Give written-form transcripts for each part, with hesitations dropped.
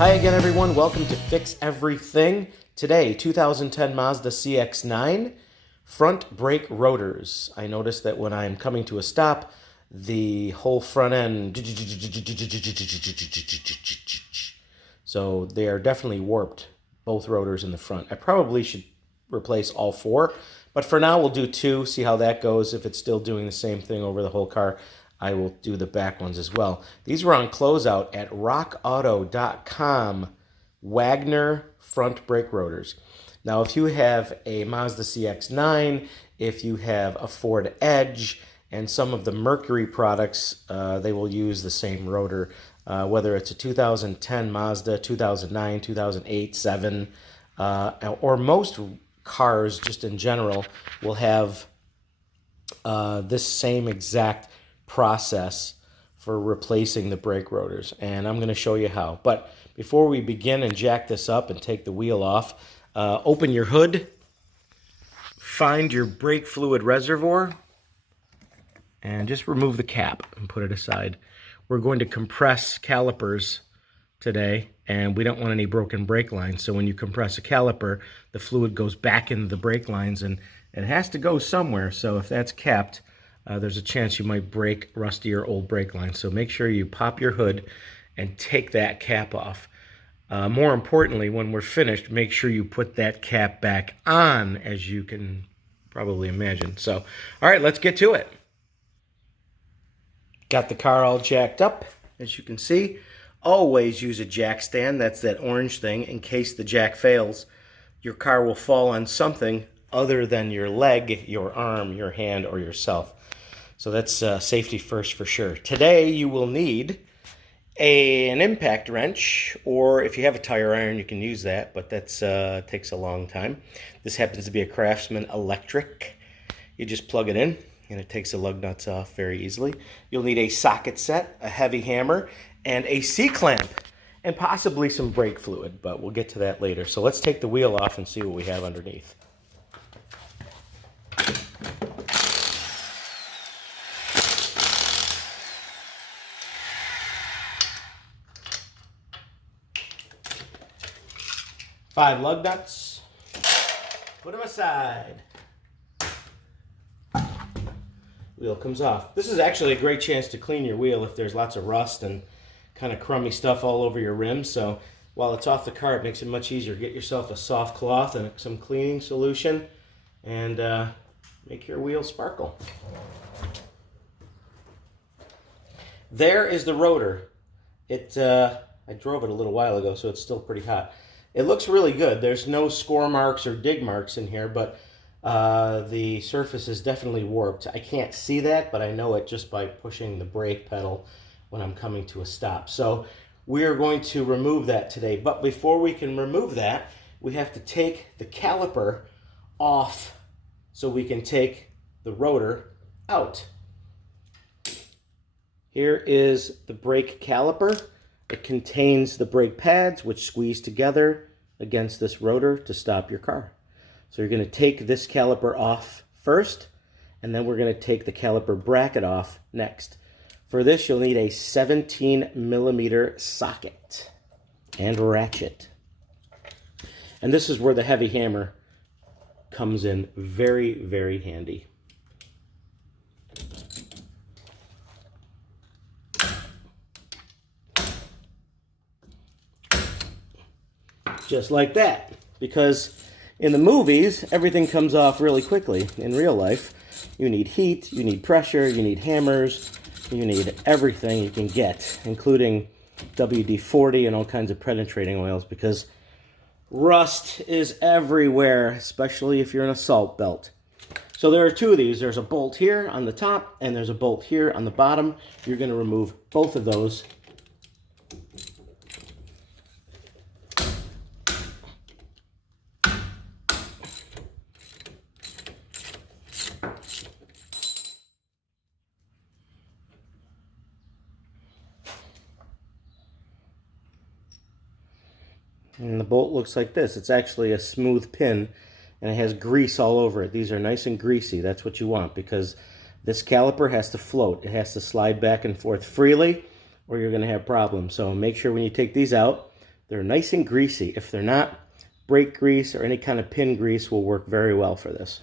Hi again, everyone. Welcome to Fix Everything. Today, 2010 Mazda CX9 front brake rotors. I noticed that when I'm coming to a stop, the whole front end, so they are definitely warped, both rotors in the front. I probably should replace all four, but for now we'll do two, see how that goes. If it's still doing the same thing over the whole car, I will do the back ones as well. These were on closeout at rockauto.com. Wagner front brake rotors. Now, if you have a Mazda CX9, if you have a Ford Edge, and some of the Mercury products, they will use the same rotor, whether it's a 2010 Mazda, 2009, 2008, 7, or most cars just in general will have this same exact process for replacing the brake rotors, and I'm going to show you how. But before we begin and jack this up and take the wheel off, open your hood, find your brake fluid reservoir, and just remove the cap and put it aside. We're going to compress calipers today, and we don't want any broken brake lines. So when you compress a caliper, the fluid goes back into the brake lines, and it has to go somewhere. So if that's capped, there's a chance you might break rusty or old brake lines. So make sure you pop your hood and take that cap off. More importantly, when we're finished, make sure you put that cap back on, as you can probably imagine. So, all right, let's get to it. Got the car all jacked up, as you can see. Always use a jack stand, that's that orange thing, in case the jack fails. Your car will fall on something other than your leg, your arm, your hand, or yourself. So that's safety first for sure. Today you will need an impact wrench, or if you have a tire iron, you can use that, but that takes a long time. This happens to be a Craftsman electric. You just plug it in, and it takes the lug nuts off very easily. You'll need a socket set, a heavy hammer, and a C-clamp, and possibly some brake fluid, but we'll get to that later. So let's take the wheel off and see what we have underneath. Five lug nuts. Put them aside. Wheel comes off. This is actually a great chance to clean your wheel if there's lots of rust and kind of crummy stuff all over your rim. So while it's off the car, it makes it much easier. Get yourself a soft cloth and some cleaning solution and make your wheel sparkle. There is the rotor. I drove it a little while ago, so it's still pretty hot. It looks really good. There's no score marks or dig marks in here, but the surface is definitely warped. I can't see that, but I know it just by pushing the brake pedal when I'm coming to a stop. So we are going to remove that today. But before we can remove that, we have to take the caliper off so we can take the rotor out. Here is the brake caliper. It contains the brake pads, which squeeze together against this rotor to stop your car. So you're going to take this caliper off first, and then we're going to take the caliper bracket off next. For this, you'll need a 17mm socket and ratchet. And this is where the heavy hammer comes in very, very handy. Just like that, because in the movies, everything comes off really quickly. In real life, you need heat, you need pressure, you need hammers, you need everything you can get, including WD-40 and all kinds of penetrating oils, because rust is everywhere, especially if you're in a salt belt. So there are two of these. There's a bolt here on the top, and there's a bolt here on the bottom. You're going to remove both of those. And the bolt looks like this. It's actually a smooth pin, and it has grease all over it. These are nice and greasy. That's what you want, because this caliper has to float. It has to slide back and forth freely, or you're going to have problems. So make sure when you take these out They're nice and greasy. If they're not, brake grease or any kind of pin grease will work very well for this.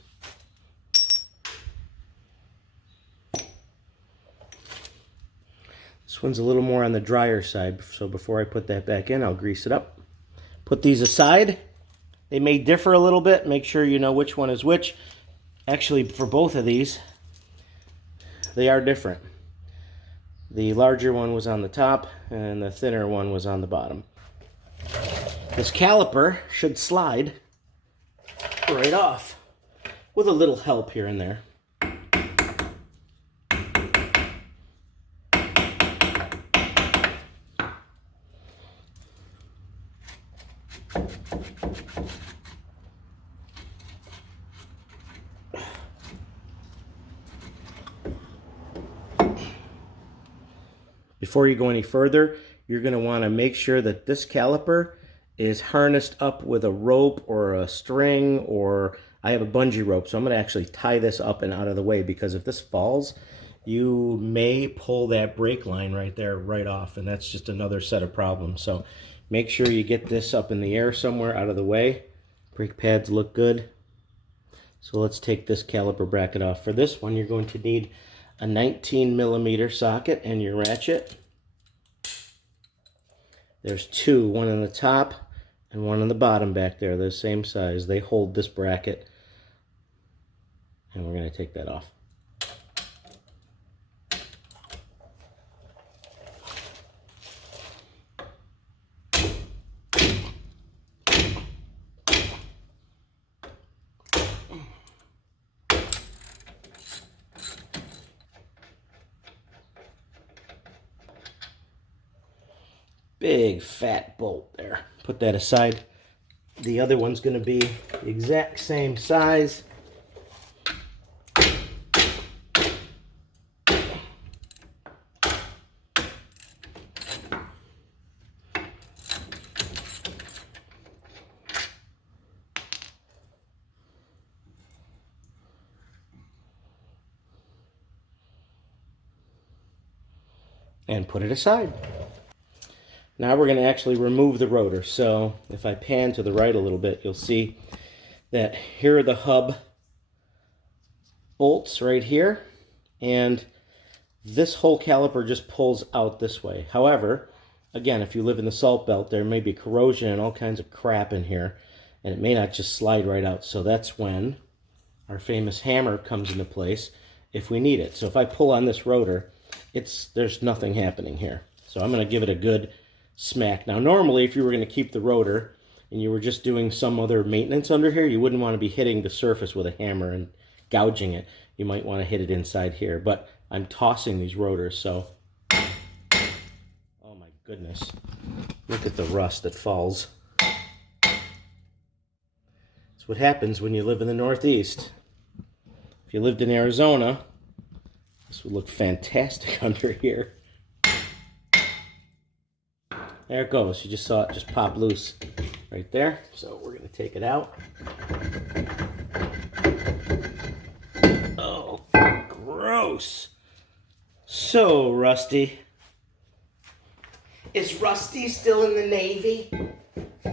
This one's a little more on the drier side, so before I put that back in, I'll grease it up. Put these aside. They may differ a little bit. Make sure you know which one is which. Actually, for both of these, they are different. The larger one was on the top, and the thinner one was on the bottom. This caliper should slide right off with a little help here and there. Before you go any further, you're going to want to make sure that this caliper is harnessed up with a rope or a string, or I have a bungee rope, so I'm going to actually tie this up and out of the way, because if this falls, you may pull that brake line right there right off, and that's just another set of problems. So make sure you get this up in the air somewhere out of the way. Brake pads look good. So let's take this caliper bracket off. For this one, you're going to need a 19mm socket and your ratchet. There's two, one on the top and one on the bottom back there. They're the same size. They hold this bracket. And we're going to take that off. Big fat bolt there. Put that aside. The other one's going to be the exact same size. And put it aside. Now we're going to actually remove the rotor. So if I pan to the right a little bit, you'll see that here are the hub bolts right here. And this whole caliper just pulls out this way. However, again, if you live in the salt belt, there may be corrosion and all kinds of crap in here. And it may not just slide right out. So that's when our famous hammer comes into place if we need it. So if I pull on this rotor, there's nothing happening here. So I'm going to give it a good smack. Now normally if you were going to keep the rotor and you were just doing some other maintenance under here, you wouldn't want to be hitting the surface with a hammer and gouging it. You might want to hit it inside here, but I'm tossing these rotors, so oh my goodness, look at the rust that falls. That's what happens when you live in the Northeast. If you lived in Arizona, this would look fantastic under here. There it goes. You just saw it just pop loose right there. So we're going to take it out. Oh, gross. So rusty. Is Rusty still in the Navy?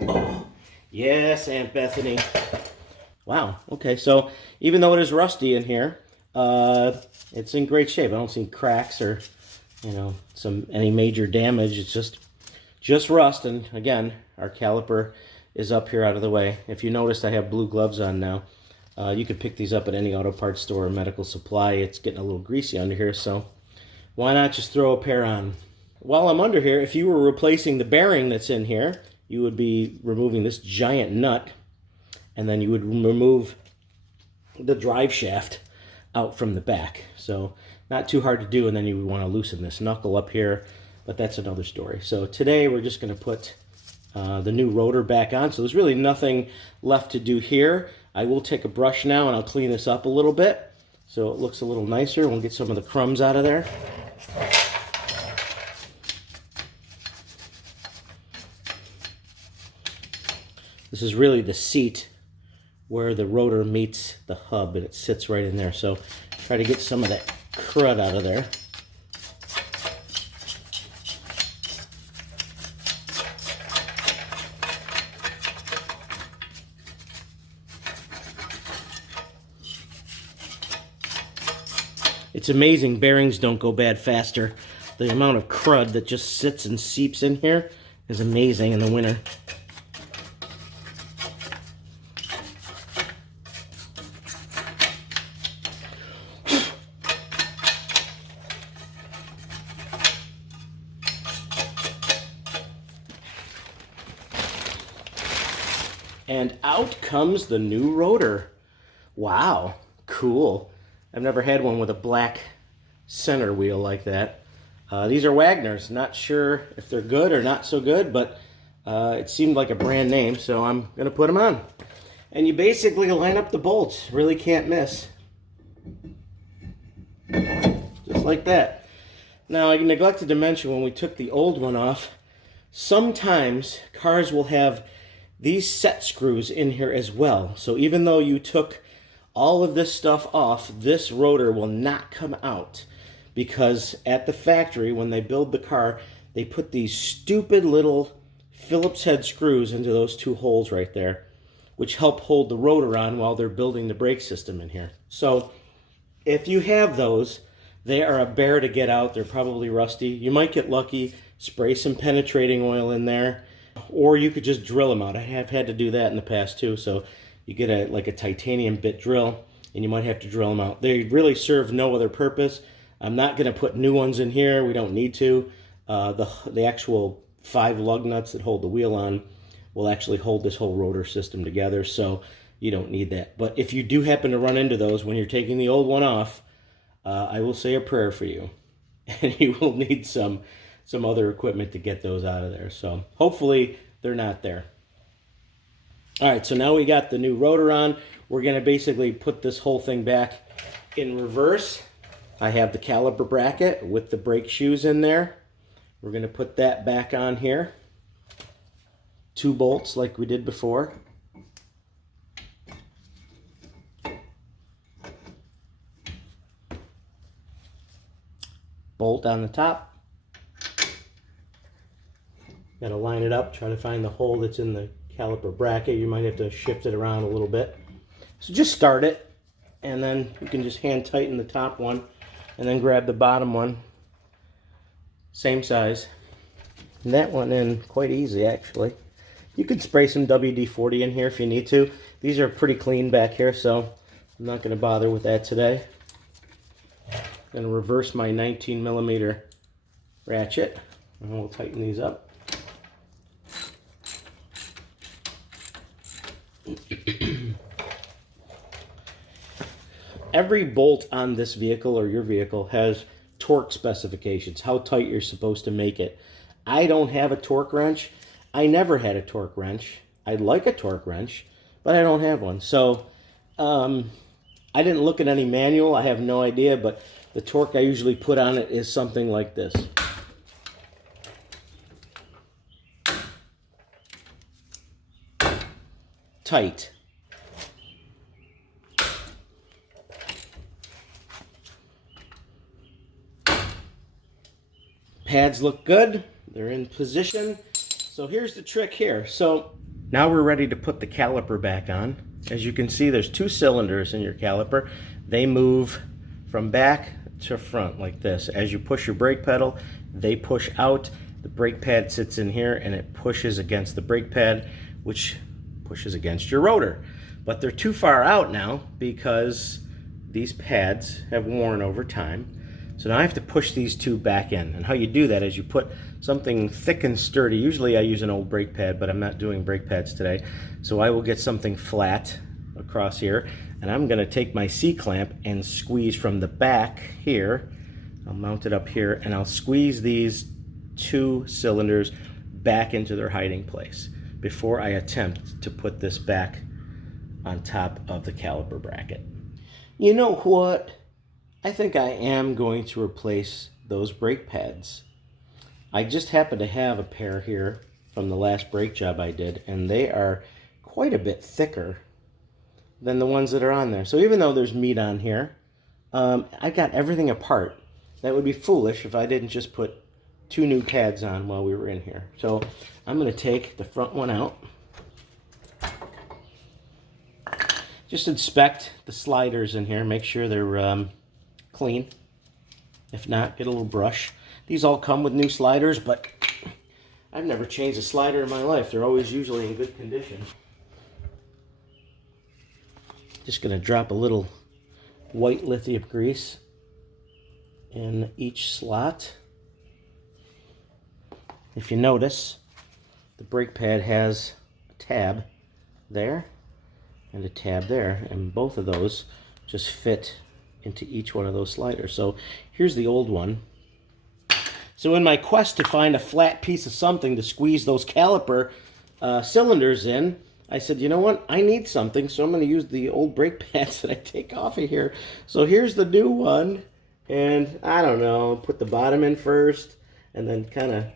Oh, yes, Aunt Bethany. Wow. Okay, so even though it is rusty in here, it's in great shape. I don't see cracks or, any major damage. It's just rust, and again, our caliper is up here out of the way. If you noticed, I have blue gloves on now. You could pick these up at any auto parts store or medical supply. It's getting a little greasy under here, so why not just throw a pair on? While I'm under here, if you were replacing the bearing that's in here, you would be removing this giant nut, and then you would remove the drive shaft out from the back. So not too hard to do, and then you would want to loosen this knuckle up here, but that's another story. So today we're just going to put the new rotor back on. So there's really nothing left to do here. I will take a brush now and I'll clean this up a little bit so it looks a little nicer. We'll get some of the crumbs out of there. This is really the seat where the rotor meets the hub, and it sits right in there. So try to get some of that crud out of there. It's amazing bearings don't go bad faster. The amount of crud that just sits and seeps in here is amazing in the winter. And out comes the new rotor. Wow, cool. I've never had one with a black center wheel like that. These are Wagner's. Not sure if they're good or not so good, but it seemed like a brand name, so I'm going to put them on. And you basically line up the bolts. Really can't miss. Just like that. Now, I neglected to mention when we took the old one off, sometimes cars will have these set screws in here as well. So even though you took all of this stuff off, this rotor will not come out, because at the factory, when they build the car, they put these stupid little Phillips head screws into those two holes right there, which help hold the rotor on while they're building the brake system in here. So if you have those, they are a bear to get out. They're probably rusty. You might get lucky, spray some penetrating oil in there, or you could just drill them out. I have had to do that in the past too. So you get a titanium bit drill, and you might have to drill them out. They really serve no other purpose. I'm not going to put new ones in here. We don't need to. The actual 5 lug nuts that hold the wheel on will actually hold this whole rotor system together, so you don't need that. But if you do happen to run into those when you're taking the old one off, I will say a prayer for you, and you will need some other equipment to get those out of there. So hopefully they're not there. All right, so now we got the new rotor on. We're going to basically put this whole thing back in reverse. I have the caliper bracket with the brake shoes in there. We're going to put that back on here. 2 bolts like we did before. Bolt on the top. Got to line it up, try to find the hole that's in the caliper bracket. You might have to shift it around a little bit. So just start it, and then you can just hand tighten the top one, and then grab the bottom one, same size. And that went in quite easy, actually. You could spray some WD-40 in here if you need to. These are pretty clean back here, so I'm not going to bother with that today. I'm going to reverse my 19mm ratchet, and we'll tighten these up. Every bolt on this vehicle or your vehicle has torque specifications, how tight you're supposed to make it. I don't have a torque wrench. I never had a torque wrench. I'd like a torque wrench, but I don't have one. So I didn't look at any manual. I have no idea, but the torque I usually put on it is something like this. Tight. Pads look good. They're in position. So here's the trick here. So now we're ready to put the caliper back on. As you can see, there's 2 cylinders in your caliper. They move from back to front like this. As you push your brake pedal, they push out. The brake pad sits in here and it pushes against the brake pad, which pushes against your rotor. But they're too far out now because these pads have worn over time. So now I have to push these 2 back in. And how you do that is you put something thick and sturdy. Usually I use an old brake pad, but I'm not doing brake pads today. So I will get something flat across here. And I'm going to take my C-clamp and squeeze from the back here. I'll mount it up here, and I'll squeeze these 2 cylinders back into their hiding place before I attempt to put this back on top of the caliper bracket. You know what? I think I am going to replace those brake pads. I just happen to have a pair here from the last brake job I did, and they are quite a bit thicker than the ones that are on there. So even though there's meat on here, I got everything apart. That would be foolish if I didn't just put 2 new pads on while we were in here. So I'm going to take the front one out. Just inspect the sliders in here, make sure they're clean. If not, get a little brush. These all come with new sliders, but I've never changed a slider in my life. They're always usually in good condition. Just going to drop a little white lithium grease in each slot. If you notice, the brake pad has a tab there and a tab there, and both of those just fit into each one of those sliders. So here's the old one. So in my quest to find a flat piece of something to squeeze those caliper cylinders in, I said, you know what, I need something, so I'm going to use the old brake pads that I take off of here. So here's the new one, and I don't know, put the bottom in first, and then kind of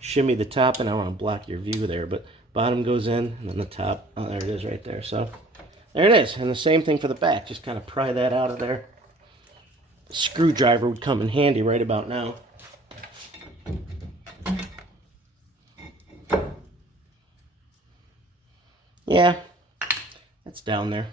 shimmy the top, and I don't want to block your view there, but bottom goes in, and then the top, oh, there it is right there. So there it is, and the same thing for the back. Just kind of pry that out of there. A screwdriver would come in handy right about now. Yeah, that's down there.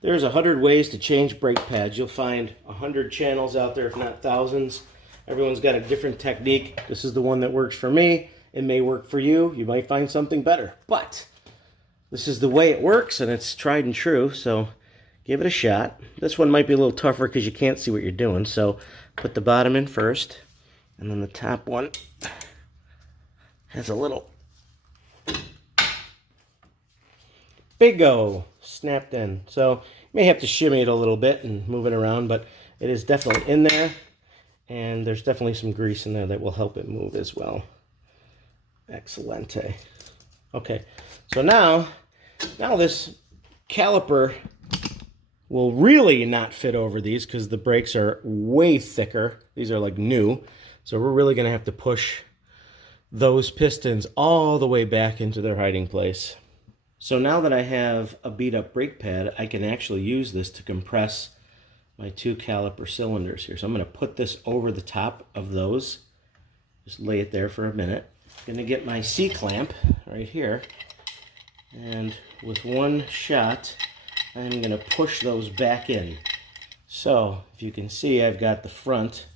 There's 100 ways to change brake pads. You'll find 100 channels out there, if not thousands. Everyone's got a different technique. This is the one that works for me. It may work for you. You might find something better. But this is the way it works, and it's tried and true, so give it a shot. This one might be a little tougher because you can't see what you're doing. So put the bottom in first, and then the top one has a little big-o snapped in. So you may have to shimmy it a little bit and move it around, but it is definitely in there, and there's definitely some grease in there that will help it move as well. Excellente. Okay, so now this caliper will really not fit over these because the brakes are way thicker. These are like new, so we're really going to have to push those pistons all the way back into their hiding place. So now that I have a beat up brake pad, I can actually use this to compress my two caliper cylinders here. So I'm going to put this over the top of those. Just lay it there for a minute. I'm going to get my C-clamp right here. And with one shot, I'm going to push those back in. So if you can see, I've got the front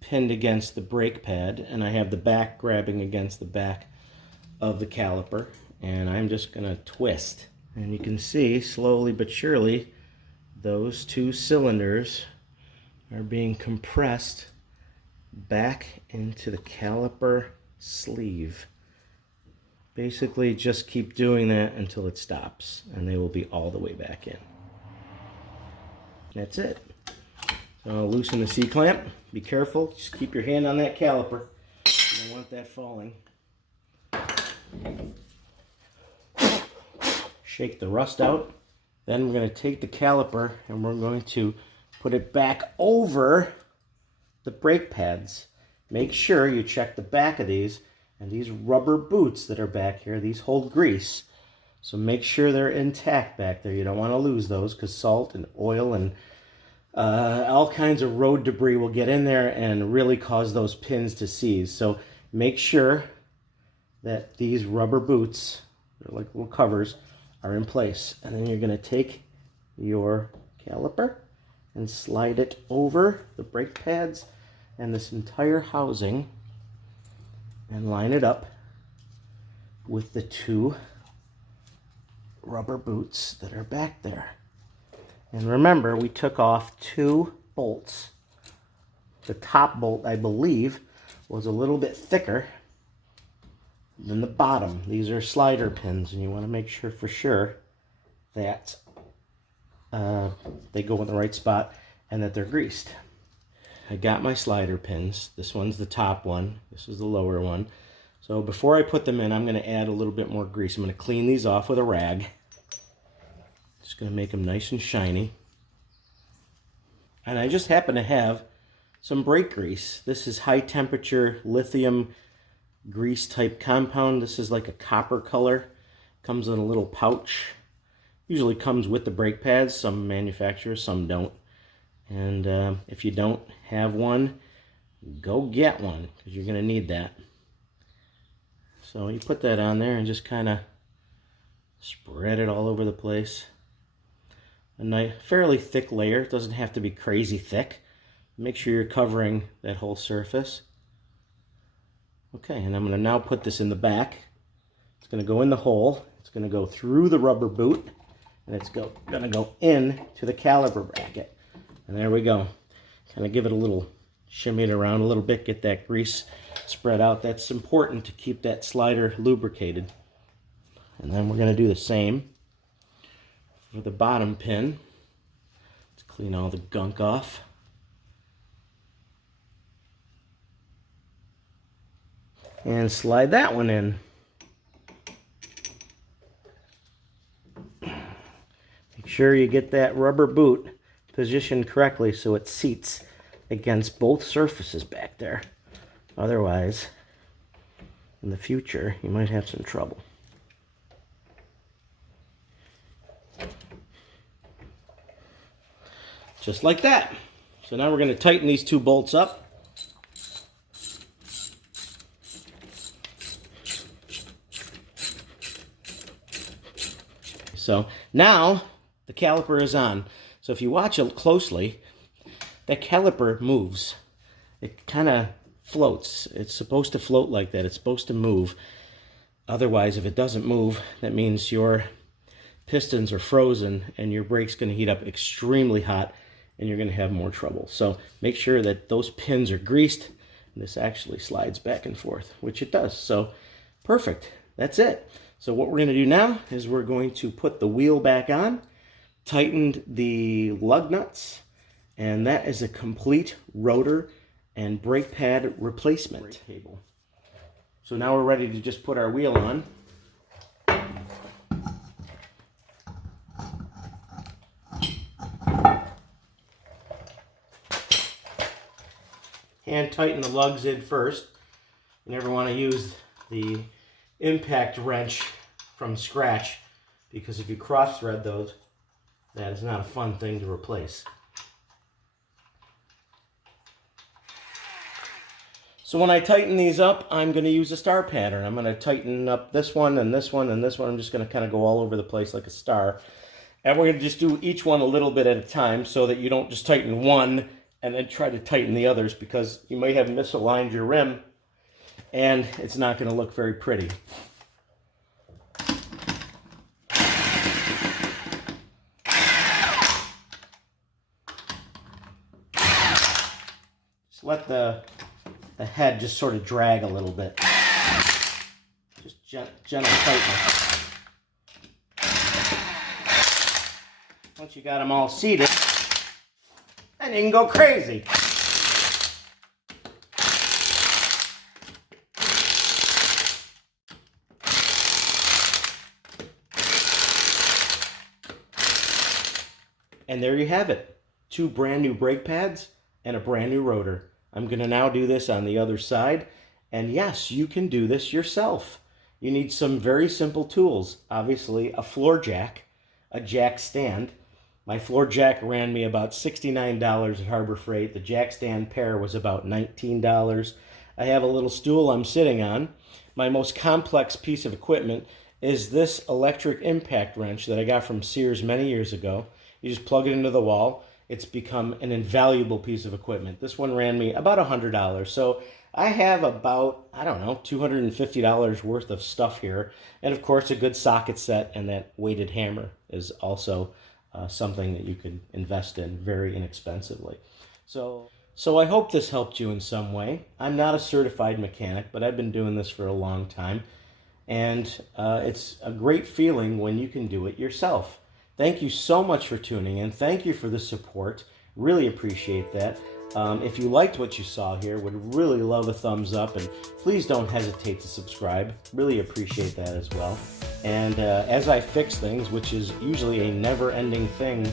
pinned against the brake pad, and I have the back grabbing against the back of the caliper. And I'm just going to twist. And you can see, slowly but surely, those two cylinders are being compressed back into the caliper sleeve. Basically, just keep doing that until it stops, and they will be all the way back in. That's it. So I'll loosen the C-clamp. Be careful. Just keep your hand on that caliper. You don't want that falling. Shake the rust out. Then we're going to take the caliper and we're going to put it back over the brake pads. Make sure you check the back of these, and these rubber boots that are back here, these hold grease. So make sure they're intact back there. You don't want to lose those because salt and oil and all kinds of road debris will get in there and really cause those pins to seize. So make sure that these rubber boots, they're like little covers, are in place. And then you're going to take your caliper and slide it over the brake pads and this entire housing and line it up with the two rubber boots that are back there. And remember, we took off two bolts. The top bolt, I believe, was a little bit thicker than the bottom. These are slider pins, and you want to make sure for sure that they go in the right spot and that they're greased. I got my slider pins. This one's the top one. This is the lower one. So before I put them in, I'm going to add a little bit more grease. I'm going to clean these off with a rag. Just going to make them nice and shiny. And I just happen to have some brake grease. This is high temperature lithium grease type compound. This is like a copper color. Comes in a little pouch. Usually comes with the brake pads. Some manufacturers, some don't. And if you don't have one, go get one because you're going to need that. So you put that on there and just kind of spread it all over the place. a nice, fairly thick layer. It doesn't have to be crazy thick. Make sure you're covering that whole surface. Okay, and I'm going to now put this in the back. It's going to go in the hole. It's going to go through the rubber boot, and it's going to go in to the caliper bracket. And there we go. Kind of give it a little, shimmy it around a little bit, get that grease spread out. That's important to keep that slider lubricated. And then we're going to do the same for the bottom pin. Let's clean all the gunk off. And slide that one in. Make sure you get that rubber boot positioned correctly so it seats against both surfaces back there. Otherwise, in the future, you might have some trouble. Just like that. So now we're going to tighten these two bolts up. So now the caliper is on. So if you watch it closely, that caliper moves. It kind of floats. It's supposed to float like that. It's supposed to move. Otherwise, if it doesn't move, that means your pistons are frozen and your brake's going to heat up extremely hot and you're going to have more trouble. So make sure that those pins are greased. And this actually slides back and forth, which it does. So perfect. That's it. So what we're going to do now is we're going to put the wheel back on, tightened the lug nuts, and that is a complete rotor and brake pad replacement cable. So now we're ready to just put our wheel on. And tighten the lugs in first. You never want to use the impact wrench from scratch, because if you cross thread those, that is not a fun thing to replace. So when I tighten these up, I'm going to use a star pattern. I'm going to tighten up this one and this one and this one. I'm just going to kind of go all over the place like a star. And we're going to just do each one a little bit at a time so that you don't just tighten one and then try to tighten the others, because you may have misaligned your rim and it's not going to look very pretty. Just let the head just sort of drag a little bit. Just gentle tightness. Once you got them all seated, then you can go crazy. And there you have it. 2 brand new brake pads and a brand new rotor. I'm going to now do this on the other side. And yes, you can do this yourself. You need some very simple tools. Obviously, a floor jack, a jack stand. My floor jack ran me about $69 at Harbor Freight. The jack stand pair was about $19. I have a little stool I'm sitting on. My most complex piece of equipment is this electric impact wrench that I got from Sears many years ago. You just plug it into the wall. It's become an invaluable piece of equipment. This one ran me about $100. So I have about, I don't know, $250 worth of stuff here. And of course, a good socket set and that weighted hammer is also something that you could invest in very inexpensively. So I hope this helped you in some way. I'm not a certified mechanic, but I've been doing this for a long time. And it's a great feeling when you can do it yourself. Thank you so much for tuning in. Thank you for the support. Really appreciate that. If you liked what you saw here, would really love a thumbs up, and please don't hesitate to subscribe. Really appreciate that as well. And as I fix things, which is usually a never-ending thing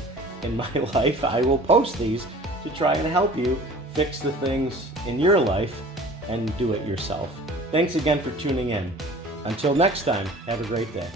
in my life, I will post these to try and help you fix the things in your life and do it yourself. Thanks again for tuning in. Until next time, have a great day.